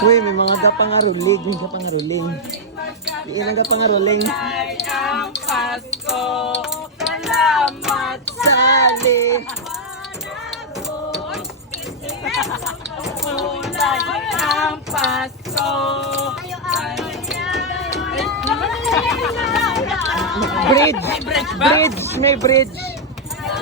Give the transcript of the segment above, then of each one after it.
Uy, may mga gapangarulig. May gapangaruling. Ilang gapangaruling. Ay ang Pasko, salamat Sali. Kulay ang Pasko. Bridge. Bridge. May bridge.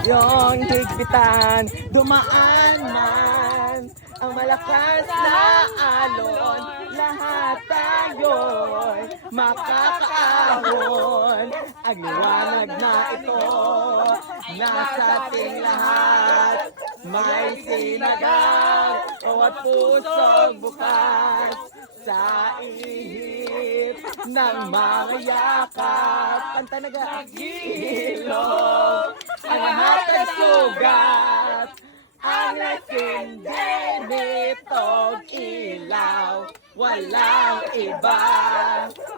Yung higpitan. Dumaan man. Ang malakas na alon. Lahat tayo'y makakaahon. Ang liwanag na ito. Nasa ating lahat. May sinagang. Bawat pusong bukas. Sa ihip ng mga yakap. Kanta nag-iilog. Ang lahat ay sugat. Ang nasindi nitong ilaw. Walang iba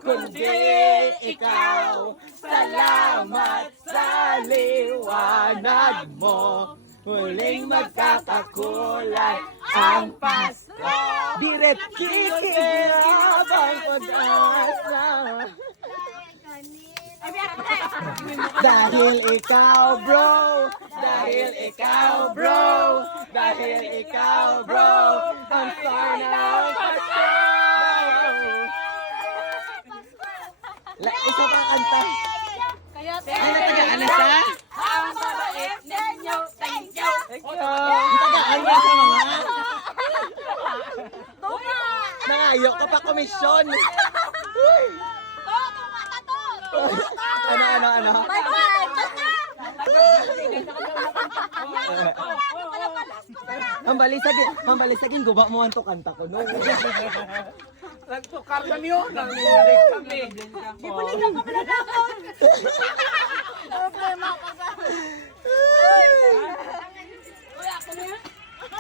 kundi ikaw. Salamat sa liwanag mo. Huling magkakakulay ang Pasko. Direct kikil habang pag-asa. Dahil ikaw bro, dahil ikaw bro, dahil ikaw bro, ang star ng Pasko. Isa pang kanta. Ay, natagaan na siya? Ang mabait ninyo, thank you. Natagaan na sa mga. Nangayo ka pa komisyon. Ano? Mambalisagin, guba mo ang to kanta ko. No? Nagtukar kami yun, nangulik kami. Ibuligan ko pala